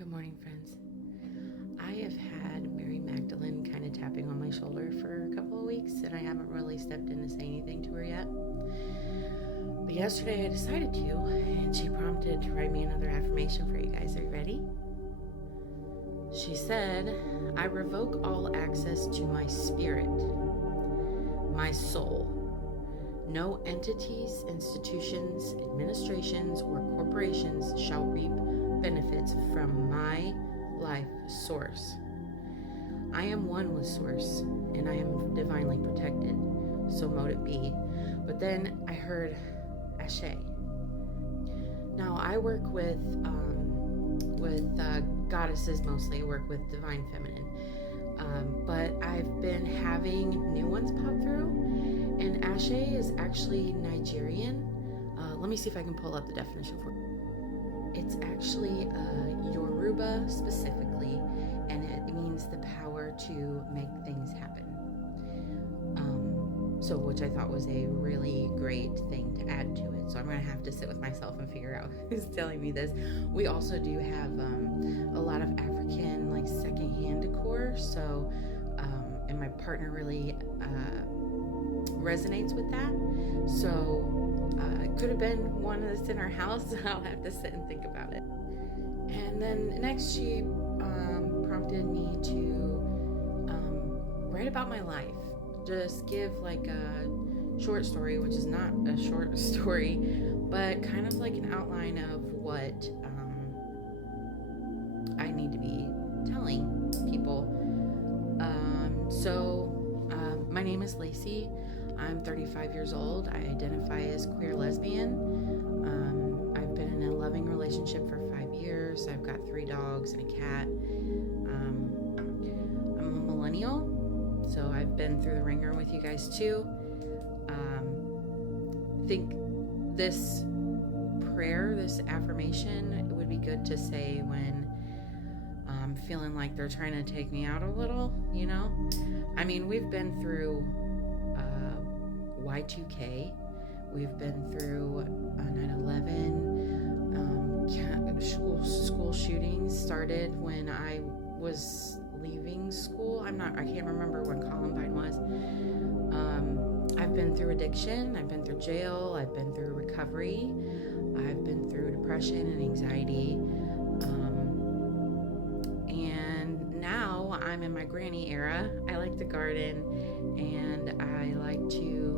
Good morning, friends. I have had Mary Magdalene kind of tapping on my shoulder for a couple of weeks, and I haven't really stepped in to say anything to her yet. But yesterday I decided to, and she prompted to write me another affirmation for you guys. Are you ready? She said, I revoke all access to my spirit, my soul. No entities, institutions, administrations, or corporations shall reap benefits from my life source. I am one with source, and I am divinely protected, so mote it be. But then I heard Ashe. Now I work with goddesses mostly. I work with divine feminine, but I've been having new ones pop through, and Ashe is actually Nigerian. Let me see if I can pull up the definition for it. It's actually Yoruba specifically, and it means the power to make things happen. So which I thought was a really great thing to add to it. So I'm going to have to sit with myself and figure out who's telling me this. We also do have a lot of African like secondhand decor. So and my partner really resonates with that. So it could have been one that's in our house. I'll have to sit and think about it. And then next she prompted me to write about my life. Just give like a short story, which is not a short story, but kind of like an outline of what I need to be telling people. My name is Lacey. I'm 35 years old. I identify as queer lesbian. I've been in a loving relationship for 5 years. I've got 3 dogs and a cat. I'm a millennial, so I've been through the ringer with you guys too. I think this prayer, this affirmation, it would be good to say when I'm feeling like they're trying to take me out a little, you know? I mean, we've been through Y2K. We've been through 9/11. School shootings started when I was leaving school. I can't remember when Columbine was. I've been through addiction. I've been through jail. I've been through recovery. I've been through depression and anxiety. And now I'm in my granny era. I like to garden, and I like to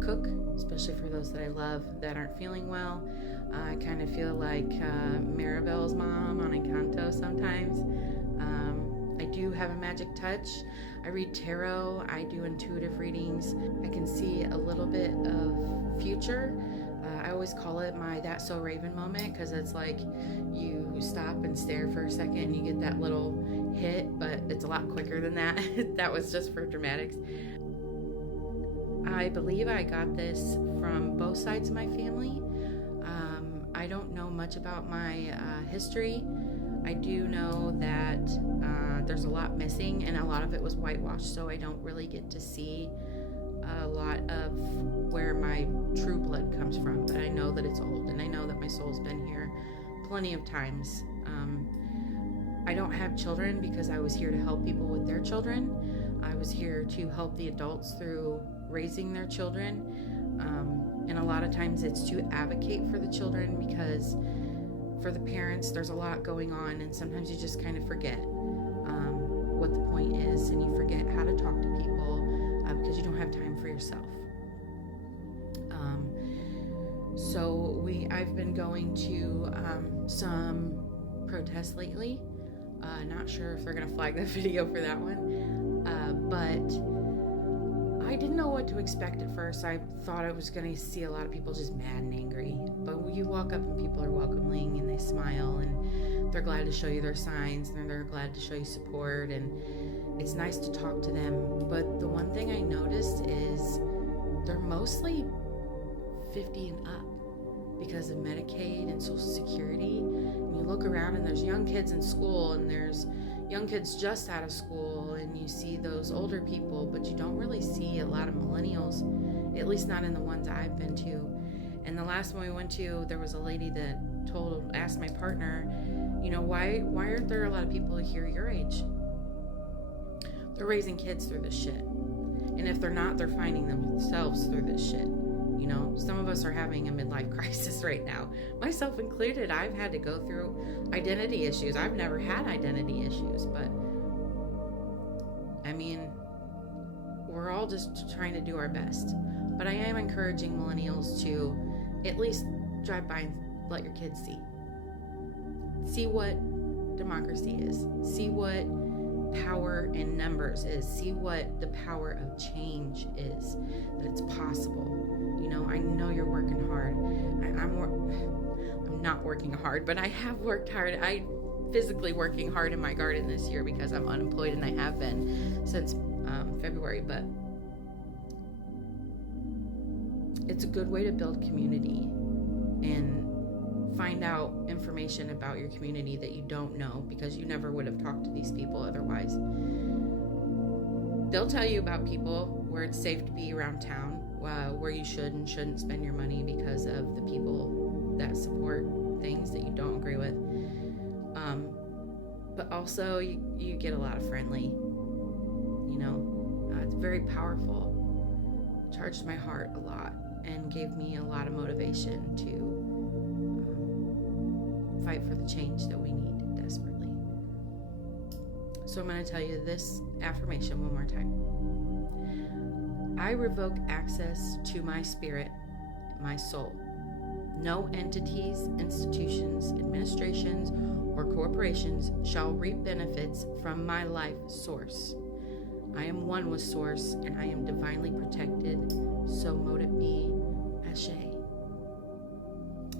cook, especially for those that I love that aren't feeling well. I kind of feel like Maribel's mom on Encanto sometimes. I do have a magic touch. I read tarot. I do intuitive readings. I can see a little bit of future. I always call it my That's So Raven moment, because it's like you stop and stare for a second and you get that little hit, but it's a lot quicker than that. That was just for dramatics. I believe I got this from both sides of my family. I don't know much about my history. I do know that there's a lot missing, and a lot of it was whitewashed, so I don't really get to see a lot of where my true blood comes from. But I know that it's old, and I know that my soul's been here plenty of times. I don't have children because I was here to help people with their children. I was here to help the adults through raising their children. And a lot of times it's to advocate for the children, because for the parents there's a lot going on, and sometimes you just kind of forget what the point is, and you forget how to talk to people because you don't have time for yourself. I've been going to some protests lately. Not sure if they're gonna flag the video for that one, but I didn't know what to expect at first. I thought I was going to see a lot of people just mad and angry. But you walk up and people are welcoming, and they smile, and they're glad to show you their signs, and they're glad to show you support, and it's nice to talk to them. But the one thing I noticed is they're mostly 50 and up because of Medicaid and Social Security. And you look around and there's young kids in school, and there's young kids just out of school, and you see those older people, but you don't really see a lot of millennials, at least not in the ones I've been to. And the last one we went to, there was a lady that asked my partner, Why aren't there a lot of people here your age? They're raising kids through this shit. And if they're not, they're finding themselves through this shit. Some of us are having a midlife crisis right now, myself included. I've had to go through identity issues. I've never had identity issues, but we're all just trying to do our best. But I am encouraging millennials to at least drive by and let your kids see what democracy is, see what power in numbers is, see what the power of change is, that it's possible. I know you're working hard. I'm not working hard, but I have worked hard. I'm physically working hard in my garden this year because I'm unemployed, and I have been since February, but it's a good way to build community and find out information about your community that you don't know, because you never would have talked to these people otherwise. They'll tell you about people where it's safe to be around town, where you should and shouldn't spend your money because of the people that support things that you don't agree with. But also you get a lot of friendly, it's very powerful. It charged my heart a lot and gave me a lot of motivation to fight for the change that we need desperately. So I'm going to tell you this affirmation one more time. I revoke access to my spirit, my soul. No entities, institutions, administrations, or corporations shall reap benefits from my life source. I am one with source, and I am divinely protected. So mote it be. Ashe.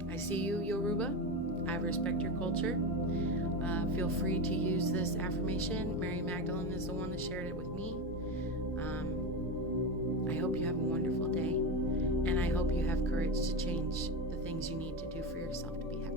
I see you, Yoruba. I respect your culture. Feel free to use this affirmation. Mary Magdalene is the one that shared it with me. I hope you have a wonderful day, and I hope you have courage to change the things you need to do for yourself to be happy.